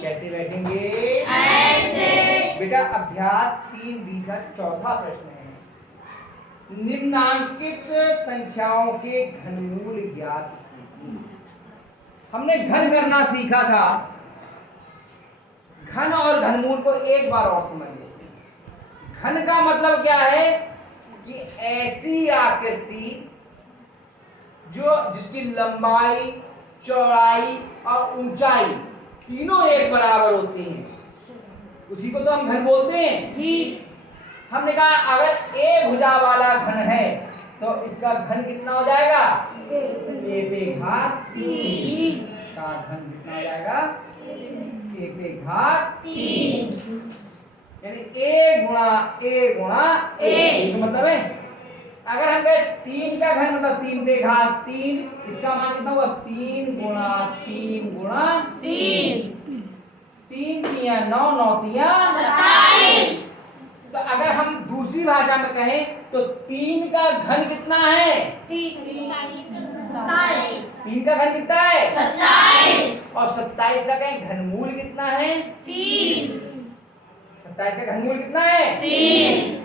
कैसे बैठेंगे? ऐसे। बेटा अभ्यास 3B का चौथा प्रश्न है, निम्नांकित संख्याओं के घनमूल ज्ञात कीजिए। हमने घन करना सीखा था। घन और घनमूल को एक बार और समझ लेते हैं। घन का मतलब क्या है कि ऐसी आकृति जिसकी लंबाई, चौड़ाई और ऊंचाई तीनों एक बराबर होती हैं, उसी को तो हम घन बोलते हैं जी। हमने कहा अगर ए भुजा वाला घन है तो इसका घन कितना हो जाएगा? ए पे घात 3 का घन कितना हो जाएगा? ए पे घात 3, यानी ए गुणा ए तो मतलब है, अगर हम कहें 3 का घन मतलब 3 पे घात 3, इसका मान कितना हुआ? 3 गुणा 3 गुणा 3, 3 तिया 9, 9 तिया 27। तो अगर हम दूसरी भाषा में कहें तो 3 का घन कितना है? 3 का घन कितना है? 27। और 27 का कहें घनमूल कितना है? 3। 27 का घनमूल कितना है? 3।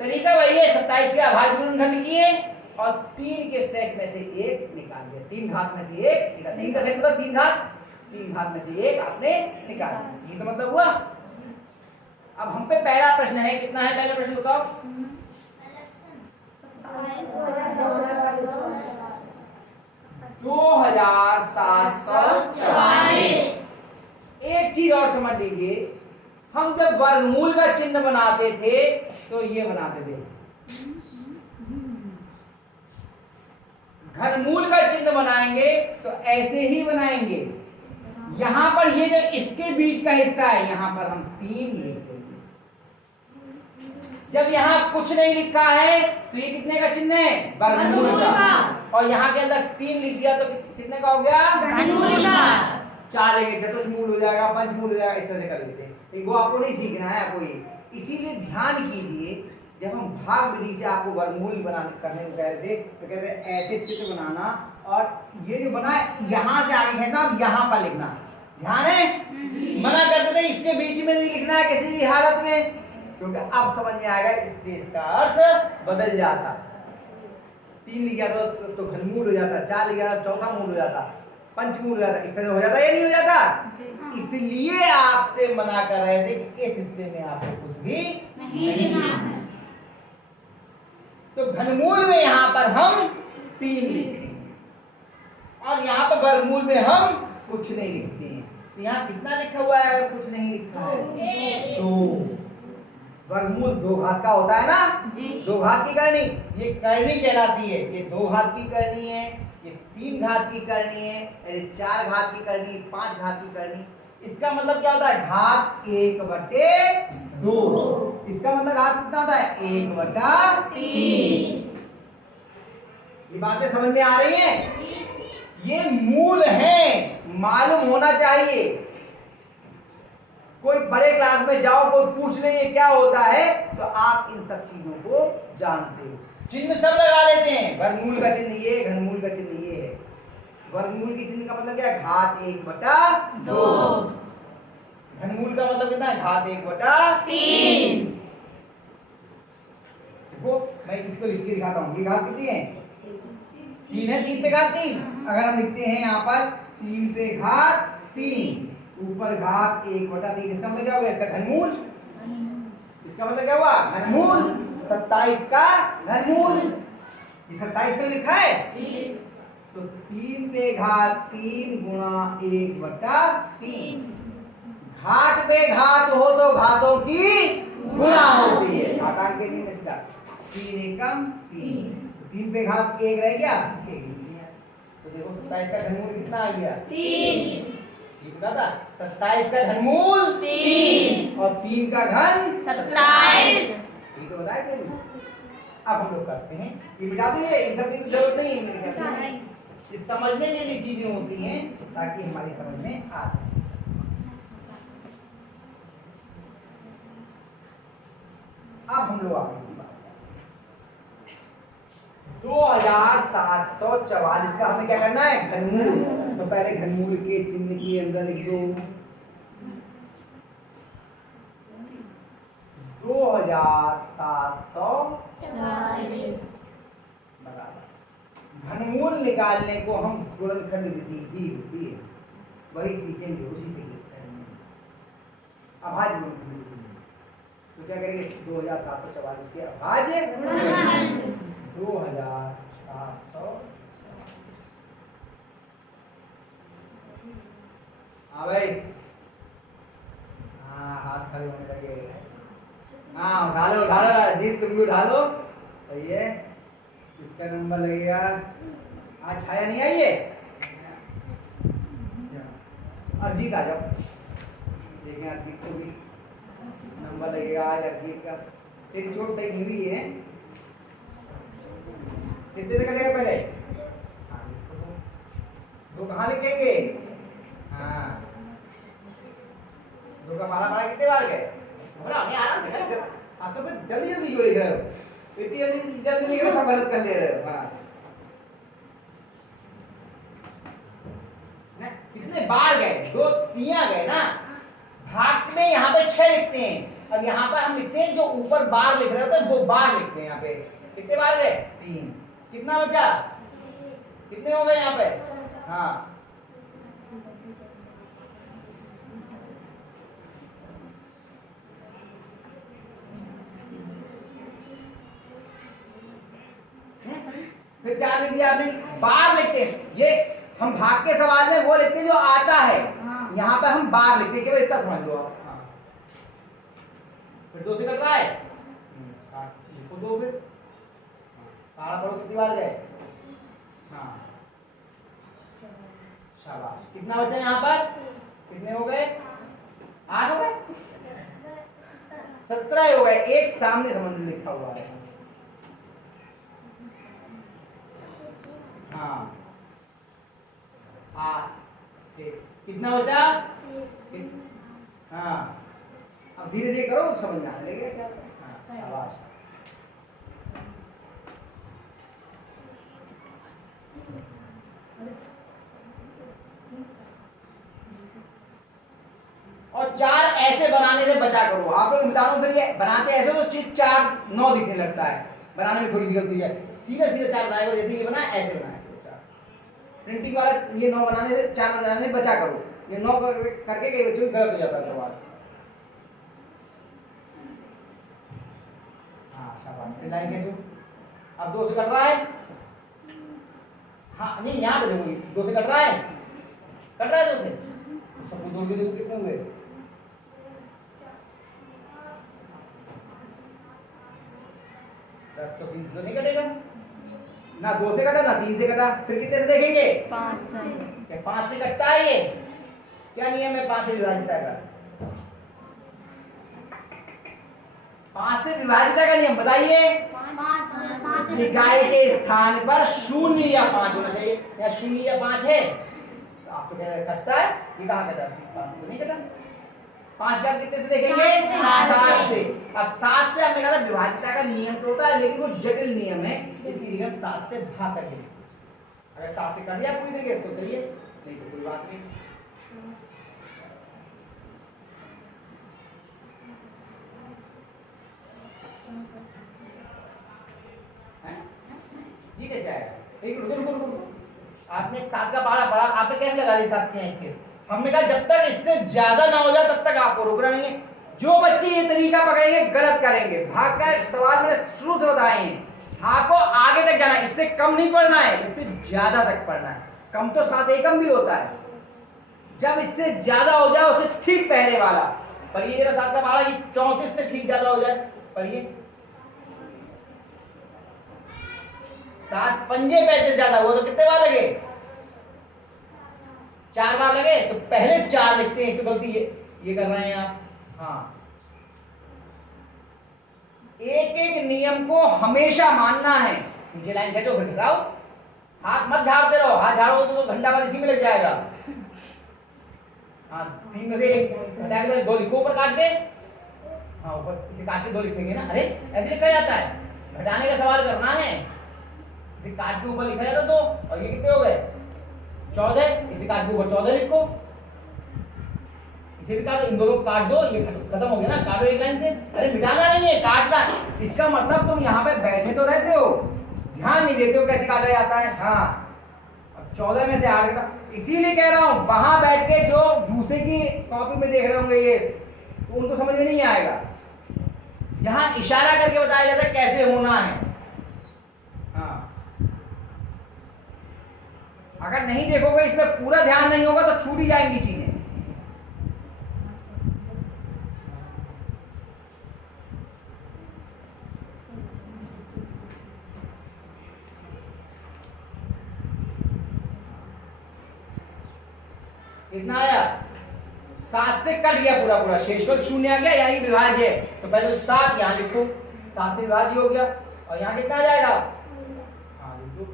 तरीका वही है, 27 के अभाज्य गुणनखंड किए और 3 के सेट में से 1 निकाल दिया। 3 घात में से 1 निकाल, 3 का सेट मतलब 3 घात में से 1 आपने निकाल दिया। ये तो मतलब हुआ। अब हम पे पहला प्रश्न है, कितना है पहला प्रश्न बताओ? 2744। एक चीज और समझ लीजिए, हम जब वर्गमूल का चिन्ह बनाते थे तो ये बनाते थे, घनमूल का चिन्ह बनाएंगे तो ऐसे ही बनाएंगे। यहां पर ये जो इसके बीच का हिस्सा है, यहां पर हम 3 लिखते हैं। जब यहां कुछ नहीं लिखा है तो ये कितने का चिन्ह है? वर्गमूल का। और यहां के अंदर 3 लिख दिया तो कितने का हो गया? घनमूल का। चलेंगे, चतुर्मूल हो जाएगा, पंचमूल हो जाएगा, इस तरह से कर लेते हैं। वो आपको नहीं सीखना है आपको ये। इसीलिए ध्यान कीजिए, जब हम भाग विधि से आपको वर्गमूल करने को कह रहे थे तो कहते हैं ऐसे चित्र बनाना, और ये जो बना है यहां से आगे खींचना, अब यहां पर लिखना। ध्यान है? मना करते थे इसके बीच में नहीं लिखना है किसी भी हालत में, क्योंकि अब समझ में आएगा इससे इसका अर्थ बदल जाता। 3 लिख गया तो घनमूल हो जाता, 4 लिख गया तो चौथा मूल हो जाता, पंचमूल हो जाता, इस तरह हो जाता या नहीं हो जाता? इसलिए आपसे मना कर रहे थे कि इस हिस्से में आपको कुछ भी नहीं लिखना है। तो घनमूल में यहां पर हम 3 लिखेंगे और यहां पर वर्गमूल में हम कुछ नहीं लिखते हैं। तो यहां कितना लिखा हुआ है? अगर कुछ नहीं लिखा है तो वर्गमूल 2 घात का होता है ना जी। 2 घात की करनी, ये करनी कहलाती है। ये 2 घात की करनी है, ये 3 घात की करनी है, 4 घात की करनी, 5 घात की करनी। इसका मतलब क्या होता है? घात 1/2। इसका मतलब घात कितना होता है? 1/3। ये बातें समझ में आ रही हैं? ये मूल है, मालूम होना चाहिए। कोई बड़े क्लास में जाओ, कोई पूछ ले ये क्या होता है, तो आप इन सब चीजों को जानते हो। चिन्ह सब लगा लेते हैं, वर्गमूल का चिन्ह ये, घनमूल का चिन्ह ये है। वर्गमूल की चिन्ह का मतलब क्या है? घात 1/2। घनमूल का मतलब कितना है? घात 1/3। देखो मैं इसको लिख के दिखाता हूँ। ये घात कितनी है? 3 है। 3 पे घात 3। अगर हम लिखते हैं यहाँ पर 3 पे घात 3, ऊपर घात 1/3, इसका मतलब क्या हो गया? इसका घनमूल। इसका मतलब क्या हुआ? घनमूल। 27 का घनमूल। ये 27 पे लिखा है तो 3 पे घात 3 गुणा 1/3। घात पे घात हो तो घातों की गुणा होती है। घातांक के नियम से 3 एकम 3, 3 पे घात 1 रह गया, 1 लिख दिया। तो देखो 27 का घनमूल कितना आ गया? 3। कितना था? 27 का घनमूल 3 और 3 का घन 27। ये तो बताया क्या? अब हम लोग करते हैं, ये मिटा दीजिए, इन सब की तो जरूरत नहीं है। ये समझने के लिए चीजें होती हैं ताकि हमारी समझ में आ जाए। अब हम लोग आगे 2744 का हमें क्या करना है? घनमूल। तो पहले घनमूल के चिन्ह के अंदर लिख दो 2740 बराबर। घनमूल निकालने को हम गुणनखंड विधि ही होती है, वही सीखेंगे, उसी से लिखते हैं अभाज्य गुणनखंड विधि। तो क्या करेंगे 2744 के अभाज्य 2700। हाँ भाई, हाँ हाथ खड़े होने लगे। हाँ उठा लो अजीत, तुम भी उठा लो। सही है, इसका नंबर लगेगा। आज छाया नहीं आई है, अजीत आ जाओ, देखें अजीत को भी नंबर लगेगा आज। अजीत का तेरी चोट सही नहीं हुई है, कितने से कटेगा पहले? दो कहाँ लिखेंगे? हाँ दो का पाला पाला कितने बार गए? नहीं आराम से आप तो फिर जल्दी जल्दी क्यों लिख रहे हो? इतनी जल्दी जल्दी लिख रहे हो, सब गलत कर ले रहे हो। हाँ कितने बार गए? दो तिया गए ना, भाग में यहाँ पे 6 लिखते हैं। अब यहाँ पर हम लिखते हैं जो ऊपर बार लिख रहे होते हैं वो बार लिखते हैं। यहाँ पे कितने बार गए? 3। कितना बचा? कितने हो गए यहाँ पे? हाँ फिर 4 लिख दिया आपने। बार लिखते हैं, ये हम भाग के सवाल में वो लिखते हैं जो आता है, यहाँ पर हम बार लिखते हैं, केवल इतना समझ लो आप। हाँ। फिर 2 से कट रहा है, लिखो 2। फिर काला पढ़ो कितनी बार गए? हाँ शाबाश। कितना बचा यहाँ पर? कितने हो गए? 8 हो गए, 17 हो गए। एक सामने समझ लिखा हुआ है। हाँ 8। कितना बचा? हाँ अब धीरे धीरे करो तो समझ में आने लगेगा क्या। हाँ शाबाश। और 4 ऐसे बनाने से बचा करो। आप लोग बता दो, फिर ये बनाते ऐसे तो चीज 4 9 दिखने लगता है, बनाने में थोड़ी सी गलती है। सीधा सीधा 4 बनाएगा, जैसे ये बना ऐसे बनाए। प्रिंटिंग वाला ये 9 बनाने से 4 बनाने बचा करो, ये 9 करके कई बच्चों गलत हो जाता है सवाल। हाँ शाबाश। लाइन खींचो। अब 2 से कट रहा है। हाँ नहीं यहाँ पे देखो, 2 से कट रहा है, 2 से सबको जोड़ के देखो कितने हुए? 10 तो 3 से तो नहीं कटेगा ना। 2 से कटा ना 3 से कटा, फिर कितने से देखेंगे? 5 से। क्या 5 से कटता है? ये क्या नियम है 5 से विभाजिता का? 5 से विभाजिता का नियम बताइए। इकाई के स्थान पर 0 या 5 होना चाहिए, या 0 या 5 है तो आप तो कह रहे कटता है। ये कहाँ कटा? 5 से तो नहीं कटा। 5 का कितने से देखेंगे? 7 से। अब 7 से हमने कहा विभाजिता का नियम तो होता है, लेकिन वो जटिल नियम है, इसलिए 7 से भाग करके। अगर 7 से कट दिया पूरी देंगे तो सही है, नहीं तो कोई बात नहीं। ये कैसे आएगा? एक रुको, आपने 7 का पारा पढ़ा, आपने कैसे लगा दिया 7 के 1 के? हमने कहा जब तक इससे ज्यादा ना हो जाए तब तक आपको रोकना नहीं है। जो बच्चे ये तरीका पकड़ेंगे गलत करेंगे। भाग का सवाल मैंने शुरू से बताए हैं, आपको आगे तक जाना है, इससे कम नहीं पढ़ना है, इससे ज्यादा तक पढ़ना है। कम तो 7 एकम भी होता है, जब इससे ज्यादा हो जाए उसे ठीक पहले वाला पढ़िए। जरा 7 का पारा 34 से ठीक ज्यादा हो जाए, पढ़िए। 7 पंजे 35 ज्यादा हुआ तो कितने बार लगे? 4 बार लगे, तो पहले 4 लिखते हैं। तो गलती ये कर रहे हैं आप। हाँ एक एक नियम को हमेशा मानना है। नीचे लाइन खींचो, फिर घटाओ, हाथ मत झाड़ते रहो। हाथ झाड़ोगे तो घंटा भर इसी में लग जाएगा। हाँ 3 में से 1 घटा के 2 लिखो ऊपर काट के। हाँ ऊपर इसे काट के 2 लिखेंगे ना। अरे ऐसे लिखा जाता है, घटाने का सवाल करना है, इसे काट के ऊपर लिखा जाता 2। और ये कितने हो गए? 14, इसे काट दो, 14 लिखो, इसे भी काटो, इन दोनों को काट दो, ये खत्म हो गया ना, काटो एक लाइन से। अरे मिटाना नहीं है, काटना। इसका मतलब तुम यहाँ पे बैठे तो रहते हो, ध्यान नहीं देते हो कैसे काटा जाता है। हाँ, 14 में से 8 का, इसीलिए कह रहा हूं वहां बैठ के जो दूसरे की कॉपी में देख रहे होंगे ये, तो उनको समझ में नहीं आएगा। यहां इशारा करके बताया जाता है कैसे होना है। हाँ, अगर नहीं देखोगे, इसमें पूरा ध्यान नहीं होगा तो छूट ही जाएंगी चीजें। कितना आया? 7 से कट गया पूरा पूरा, शेषफल 0 आ गया, यानी विभाज्य। तो पहले तो 7 यहाँ लिखो, 7 से विभाज्य हो गया, और यहाँ कितना आ जाएगा? हाँ लिखो,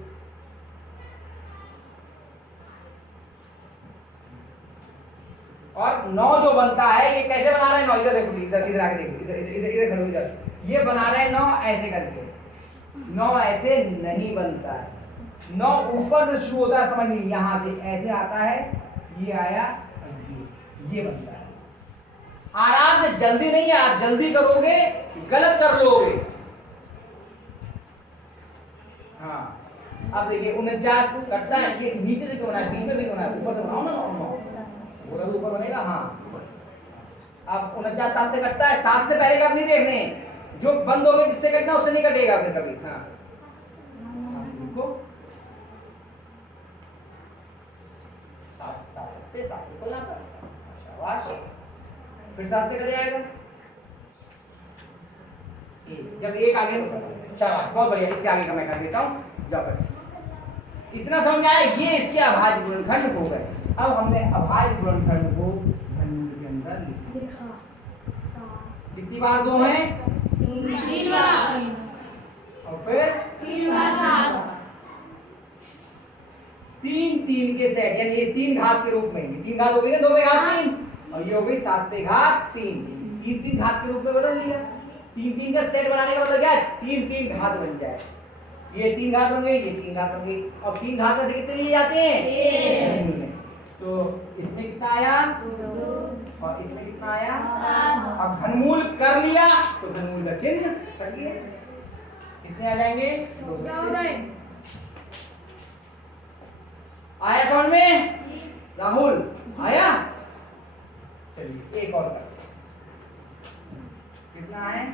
और 9 जो बनता है ये कैसे बना रहे हैं? 9 इधर देखो, इधर आके देखो, इधर खड़ो, इधर ये बना रहे हैं 9 ऐसे करके। 9 ऐसे नहीं बनता है, 9 ऊपर से शुरू होता है, समझ लीजिए, यहाँ से ऐसे आता है, ये आया, ये बनता है। आराम से, जल्दी नहीं है, आप जल्दी करोगे गलत कर लोगे। हाँ, अब देखिए 49 कटता है, ये नीचे से क्यों बना है, बीच में से क्यों बना है? ऊपर से बनाओ ना, पूरा ऊपर बनेगा। हाँ, अब 49 7 से कटता है, 7 से पहले के आप नहीं देखने, जो बंद हो गए जिससे कटना उससे नहीं कटेगा फिर कभी। हाँ, देखो 7 को यहाँ पर, शाबाश, फिर 7 से कट जाएगा, जब एक आगे, शाबाश, बहुत बढ़िया, इसके आगे का मैं कर देता हूँ, जाओ कर। इतना समझ आया, ये इसके अभाज्य गुणनखंड हो गए। अब हमने अभाज्य गुणनखंड को घनमूल के अंदर लिखा। कितनी बार 2 है? 3 बार, और फिर 3 बार 7, 3 के सेट, यानी ये 3 घात के रूप में, ये 3 घात हो गई ना, 2 पे घात 3, और ये हो गई 7 पे घात 3, 3 घात के रूप में बदल लिया। 3 का सेट बनाने का मतलब क्या है? 3 घात बन जाए, ये 3 घात बन गई, ये 3 घात बन गई, और 3 घात में से कितने लिए जाते हैं? तो इसमें कितना आया? 2, और इसमें कितना आया? 7, और घनमूल कर लिया तो घनमूल का चिन्ह करिए, कितने आ जाएंगे? 14। आया समझ में? राहुल आया? चलिए एक और कर, कितना है?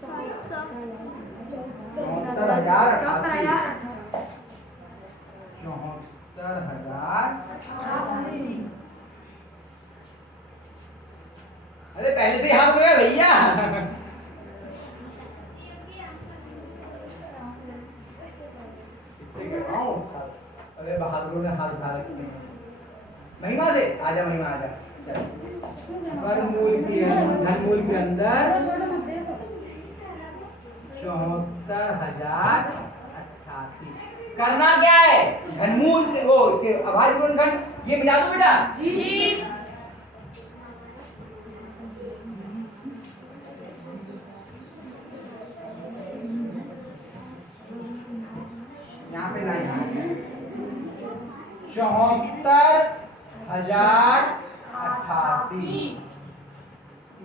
74,088। अरे पहले से हाथ में भैया, इससे कराऊं? अरे बहादुर ने हाथ उठा रखे। महिमा से आजा, महिमा आजा, वर्गमूल के घनमूल के अंदर 74,088। करना क्या है? घनमूल के वो इसके अभाज्य गुणनखंड ये मिटा दो बेटा जी। यहाँ पे लाइन 74,088।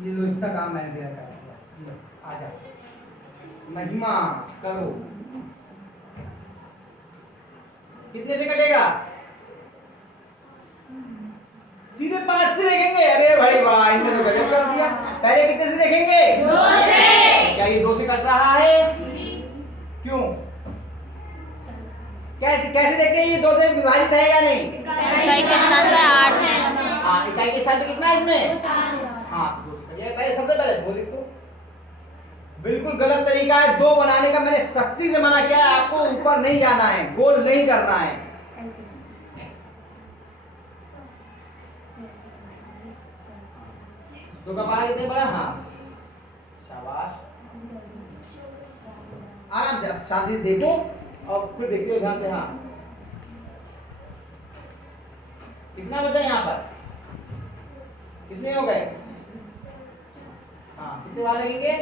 ये लो, इतना काम मैंने दिया था, आ जाओ महिमा करो। कितने से कटेगा? सीधे 5 से देखेंगे। अरे भाई वाह, इनने तो गजब कर दिया। पहले कितने से देखेंगे? 2 से। क्या ये 2 से कट रहा है? क्यों? कैसे कैसे देखते हैं ये 2 से विभाजित है या नहीं? इकाई के स्थान पे 8 है। हाँ, इकाई के स्थान पे कितना है इसमें? 4। हाँ, तो 2 से कट जाएगा। पहले सबसे पहले 2 लिखो। बिल्कुल गलत तरीका है 2 बनाने का, मैंने सख्ती से मना किया है, आपको ऊपर नहीं जाना है, गोल नहीं करना है। दो का पारा कितने बड़ा? हाँ, शाबाश, आराम से शांति से देखो और फिर देखते हो ध्यान से। हाँ, कितना बचा यहाँ पर? कितने हो गए? हाँ, कितने बार लगेंगे?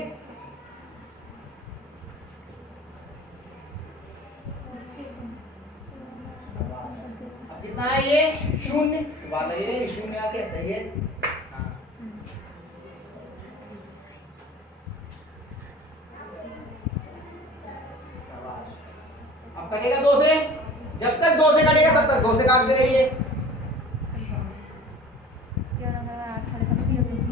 कितना है ये 0 वाला ये 0 आ गया सही है। हाँ शाबाश। अब कटेगा 2 से, जब तक 2 से कटेगा तब तक 2 से काटते रहिए।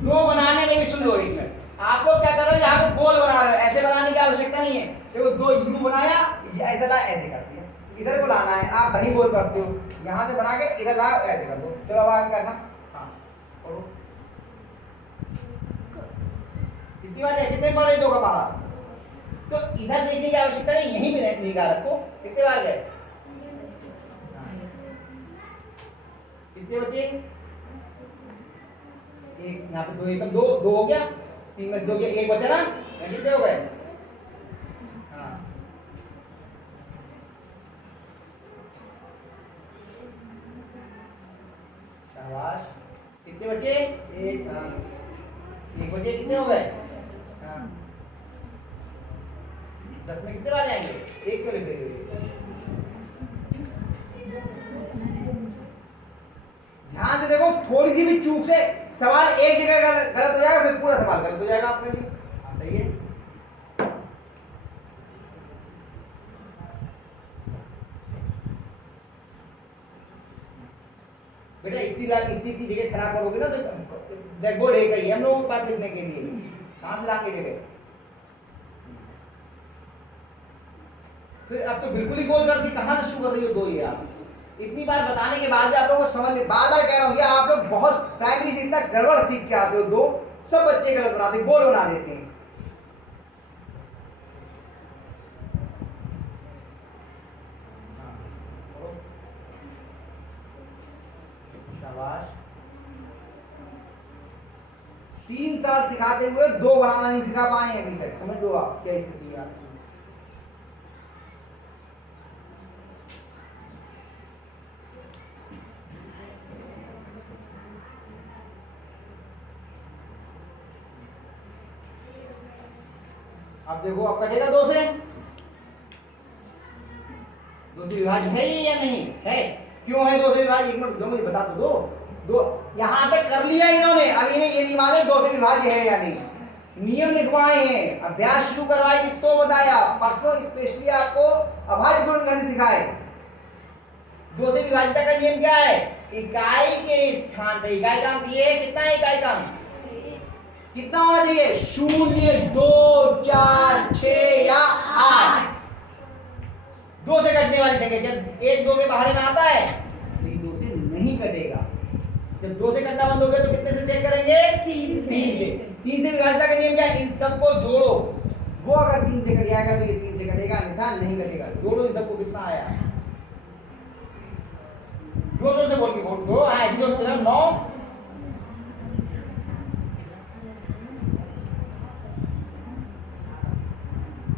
2 बनाने में भी सुन लो एक मिनट, आप लोग क्या कर रहे हो यहाँ पे गोल बना रहे हो, ऐसे बनाने की आवश्यकता नहीं है। देखो 2 यू बनाया, इधर ला ऐसे कर दिया, इधर को लाना है, आप वही गोल करते हो, यहाँ से बना के इधर लाओ ऐसे कर दो। चलो अब आगे करना। हाँ करो। कितनी बार है, कितने बड़े 2 का पहाड़ा, तो इधर देखने की आवश्यकता नहीं, यहीं पे निगाह रखो। कितने बार गए, कितने बचे, एक यहाँ पे 2 एकम 2 2 हो गया, 3 में से 2 गया, 1 बचा ना, कितने हो गए। हाँ शाबाश। कितने बचे, एक, हाँ 1 बचे, कितने हो गए। हाँ 10 में कितने बार आएंगे, 1 क्यों लिख रहे हो। ध्यान से देखो, थोड़ी सी भी चूक से सवाल एक जगह गलत हो जाएगा, फिर पूरा सवाल गलत हो जाएगा आपके लिए। हाँ सही है। बेटा इतनी जगह खराब करोगे ना तो ब्लैक बोर्ड एक ही है हम लोगों के पास लिखने के लिए, कहां से लाके जगह। फिर अब तो बिल्कुल ही गोल कर दी, कहां से शुरू कर रही हो 2 ये आप। इतनी बार बताने के बाद भी आप लोगों को समझ में, बार बार कह रहा हूँ, ये आप लोग बहुत प्राइमरी से इतना गड़बड़ सीख के आते हो। 2 सब बच्चे गलत बनाते, गोल बना देते हैं। शाबाश। 3 साल सिखाते हुए 2 बनाना नहीं सिखा पाए हैं अभी तक, समझ लो आप क्या स्थिति है आपकी। अब देखो, अब कटेगा 2 से, 2 से विभाज्य है या नहीं है, क्यों है 2 से विभाज्य, एक मिनट जो मुझे बता तो दो। यहां तक कर लिया इन्होंने, अब इन्हें ये नहीं मालूम 2 से विभाज्य है या नहीं। नियम लिखवाए हैं, अभ्यास शुरू करवाए तो बताया, परसों स्पेशली आपको अभाज्य गुणनखंड सिखाए। 2 से विभाज्यता का नियम क्या है, इकाई के स्थान पे इकाई का अंक ये कितना है, इकाई का अंक कितना होना चाहिए, 0, 2, 4, 6 या 8। 2 से कटने वाली संख्या, जब 1 2 के बाहर में आता है तो ये 2 से नहीं कटेगा। जब 2 से कटना बंद हो गया तो कितने से चेक करेंगे, 3 से। 3 से विभाज्यता का नियम क्या है, इन सबको जोड़ो, वो अगर 3 से कट जाएगा तो ये 3 से कटेगा, अन्यथा नहीं कटेगा। जोड़ो इन सबको, कितना आया, जोर से बोल के जोड़ो, ऐसे जोड़ के 9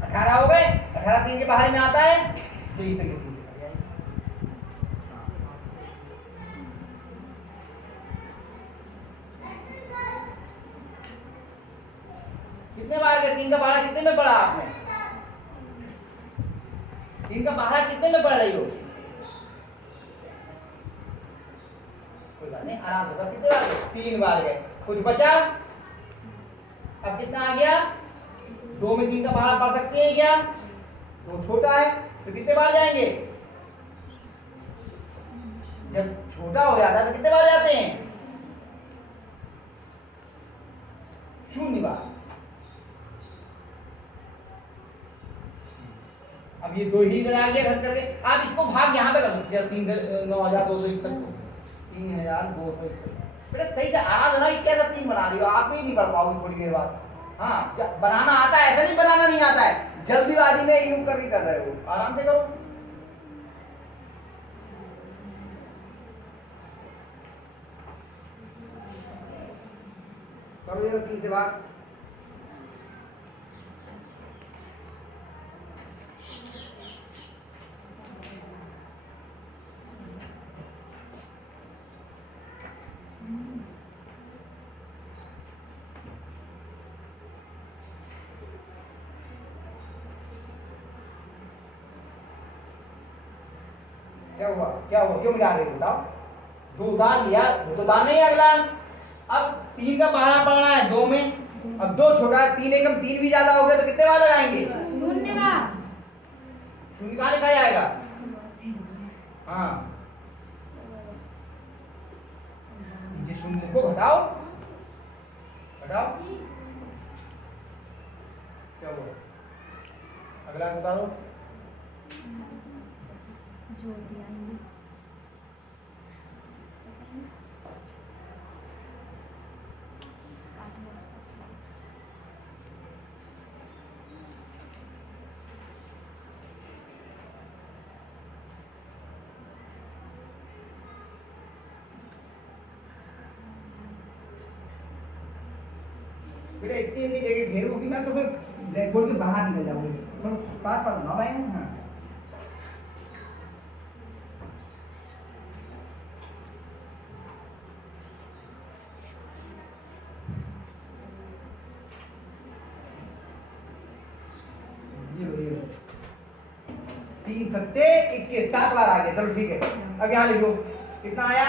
18 हो गए, 18 3 के बाहर में आता है तो ये संख्या 3 से कट जाएगी। कितने बार गए, 3 का बाहर कितने में पढ़ा आपने, 3 का बाहर कितने में पढ़ रही हो, कोई बात नहीं, आराम से। कितने बार गए, 3 बार गए, कुछ बचा, अब कितना आ गया, 2 में 3 का बाहर पढ़ सकते हैं क्या, 2 छोटा है तो कितने बार जाएंगे, जब छोटा हो जाता है तो कितने बार जाते हैं, 0 बार। अब ये 2 ही इधर आ गया, घट करके आप इसको भाग यहाँ पे कर दो, 3 से 9261 को 3261। बेटा सही से आराम है ना, ये कैसा 3 बना रही हो, आप भी नहीं पढ़ पाओगे थोड़ी देर बाद। हाँ बनाना आता है, ऐसा नहीं बनाना नहीं आता है, जल्दीबाजी में यूं करके कर रहे हो, आराम से करो। करो ये 3 से भाग, क्या हुआ क्यों मिला रहे हो बताओ? 2 उतार लिया, वो तो उतार नहीं अगला। अब 3 का पहाड़ा पड़ना है 2 में, अब 2 छोटा है, 3 एकम 3 भी ज्यादा हो गया तो कितने बार लगाएंगे? शून्य बार। शून्य कहाँ लिखा जाएगा? हाँ, नीचे शून्य को घटाओ, क्या हुआ? अगला उतारो। बेटा इतनी जगह घेर होगी ना तो फिर ब्लैक बोर्ड के बाहर निकल जाओगे। तो पास ना लाइन है। हाँ, ये 3 सत्ते 21 7 बार आ गया। चलो ठीक है, अब यहाँ लिख लो कितना आया?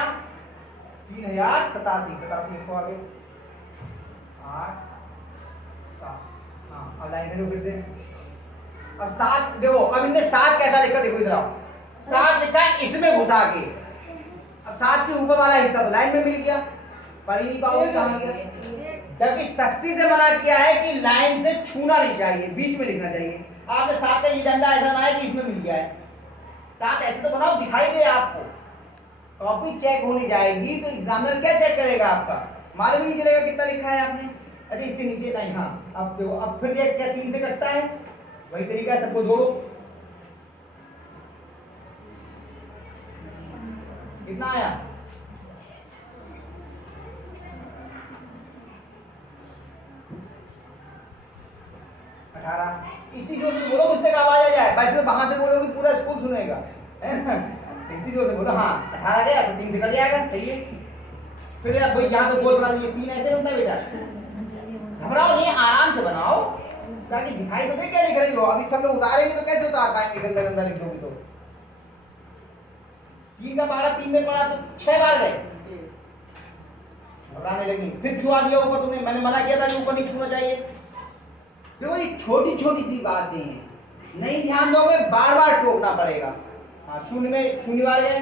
3087 लिखो आगे। 8 7। हाँ, अब लाइन में फिर से। अब 7 देखो, अब इनने 7 कैसा लिखा देखो इधर आओ। 7 लिखा है इसमें घुसा के। अब 7 के ऊपर वाला हिस्सा तो लाइन में मिल गया, पढ़ ही नहीं पाओगे कहाँ गया? जबकि सख्ती से मना किया है कि लाइन से छूना नहीं चाहिए, बीच में लिखना चाहिए। आपने 7 का ये डंडा ऐसा बनाया कि इसमें मिल गया है। 7 ऐसे तो बनाओ दिखाई दे आपको। कॉपी चेक होने जाएगी तो एग्जामिनर क्या चेक करेगा आपका? मालूम ही नहीं चलेगा कितना लिखा है आपने। अरे इसके नीचे नहीं। हाँ, अब देखो, अब फिर ये क्या 3 से कटता है? वही तरीका है, सबको जोड़ो। कितना आया? 18। इतनी जोर से बोलो मुझसे आवाज आ जाए। वैसे तो वहां से बोलोगे पूरा स्कूल सुनेगा। इतनी जोर से बोलो। हाँ, 18 गया तो 3 से कट जाएगा। सही है। फिर आप वही यहाँ पे बोल बना दिए 3 ऐसे होता है बेटा। घबराओ नहीं, आराम से बनाओ ताकि दिखाई तो दे क्या लिख रही हो। अभी सब लोग उतारेंगे तो कैसे उतार पाएंगे? गंदा गंदा लिख दोगे तो। 3 का पहाड़ा 3 में पड़ा तो 6 बार गए, घबराने लगी। फिर छुआ दिया ऊपर तुमने, मैंने मना किया था कि ऊपर नहीं छूना चाहिए। देखो ये छोटी छोटी सी बातें हैं, नहीं ध्यान दोगे बार बार टोकना पड़ेगा। हाँ, शून्य में शून्य बार गए।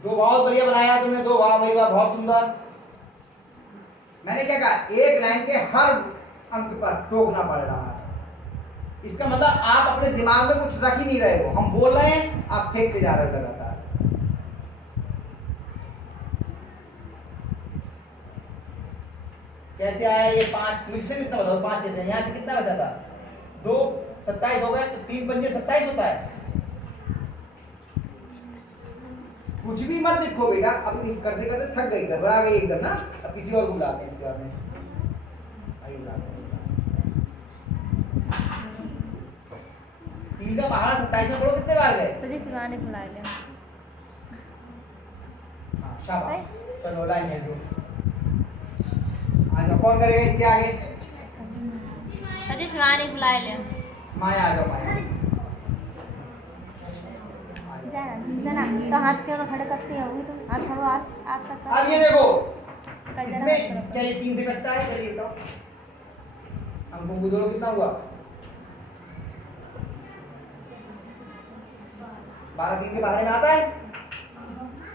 2 बहुत बढ़िया बनाया तुमने, 2 वाह भाई वाह, बहुत सुंदर। मैंने क्या कहा? एक लाइन के हर अंक पर टोकना पड़ रहा है। इसका मतलब आप अपने दिमाग में कुछ रख ही नहीं रहे हो। हम बोल रहे हैं, आप फेंकते जा रहे हो लगातार। कैसे आया ये 5? मुझसे कितना बताओ 5 कैसे? यहाँ से कितना बचा था? 2 27 हो गए तो 3 पंजे 27 होता है। कुछ भी मत लिखो बेटा। अब करते करते थक गई, घबरा गई एकदम ना। अब किसी और को बुलाते हैं इसके बाद में। आइए बुलाते हैं। 3 का पहाड़ा 27 में पढ़ो कितने बार गए? सजी शिवानी बुला ले। हाँ, शाबाश। चलो लाइन है जो आज कौन करेगा इसके आगे? सजी शिवानी बुला ले। माया आ जाओ। माया जाना तो हाथ क्यों खड़े करती है? तो हाथ खड़ो आज तक। अब ये देखो, इसमें क्या ये 3 से कटता है? चलिए बताओ हमको, बुझो कितना हुआ? 12 3 के बारे में आता है?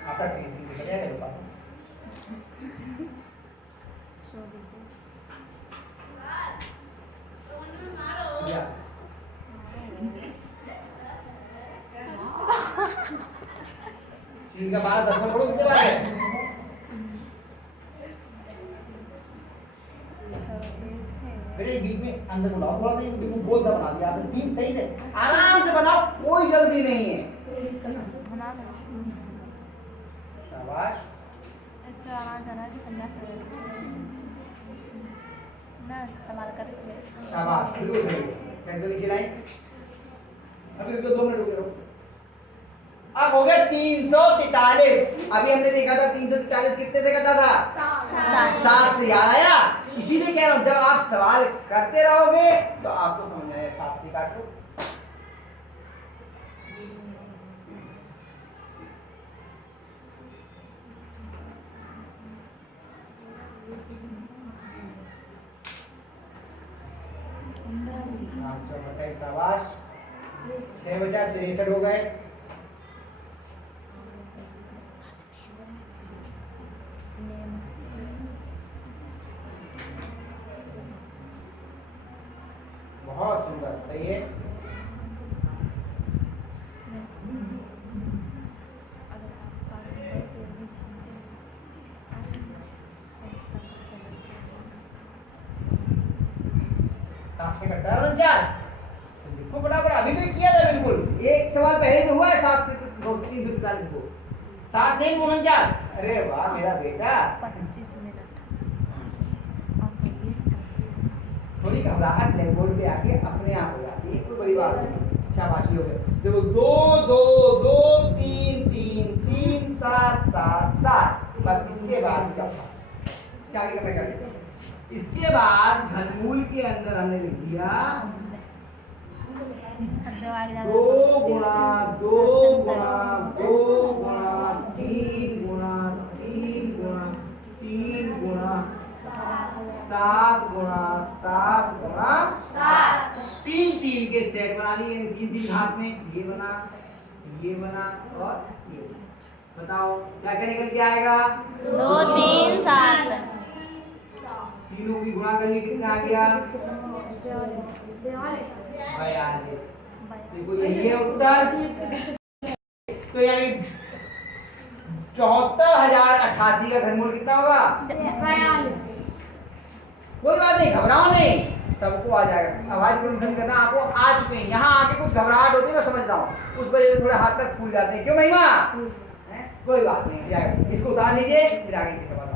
आता है। 3 से कट जाएगा। तीन का 12 10 में पढ़ो कितने बार है? बेटे बीच में अंदर बुलाओ थोड़ा सा, ये बिल्कुल गोल सा बना दिया आपने। 3 सही से आराम से बनाओ, कोई जल्दी नहीं है। शाबाश। इसका आवाज आ रहा है कि संन्यास ना संभाल कर। शाबाश, बिल्कुल सही। कैसे नीचे लाइन। अभी रुको 2 मिनट रुको। अब हो गया 343। अभी हमने देखा था 343 कितने से कटा था? 60 से। याद आया? इसीलिए कह रहा हूं, जब आप सवाल करते रहोगे तो आपको समझ आएगा। 7 से काटो। शाबाश। 6 बचा 63 हो गए। बहुत सुंदर, सही है। सात से कटता है 49। लिखो फटाफट, अभी तो किया था बिल्कुल। एक सवाल पहले तो हुआ है 7 से 343 को। 7 नहीं 49। अरे वाह मेरा बेटा। 25 मिनट। थोड़ी घबराहट ब्लैक बोर्ड पे आके अपने आप हो जाती है, कोई बड़ी बात नहीं। शाबाशी हो गए। देखो 2 2 2 3 3 3 7 7 7। बस इसके बाद क्या था? इसके आगे का मैं कर देता हूं। इसके बाद घनमूल के अंदर हमने लिख दिया 2 गुणा 2 गुणा 2 गुणा 3 गुणा 3 गुणा 3 गुणा 7 गुणा 7 गुणा 7। 3 3 के सेट बना लिए, 3 3 हाथ में। ये बना और ये बना। बताओ क्या क्या निकल के आएगा? 2 3 7। तीनों की गुणा कर ली, कितना आ गया? 42। देखो यही है उत्तर। तो यानी 74,088 का घनमूल कितना होगा? 42। कोई बात नहीं, घबराओ नहीं, सबको आ जाएगा। आवाज गुणन करना आपको आ चुके हैं। यहाँ आके कुछ घबराहट होती है, मैं समझ रहा हूँ, उस वजह से थोड़े हाथ तक फूल जाते हैं। क्यों महिमा? कोई बात नहीं, इसको उतार लीजिए, फिर आगे की सवाल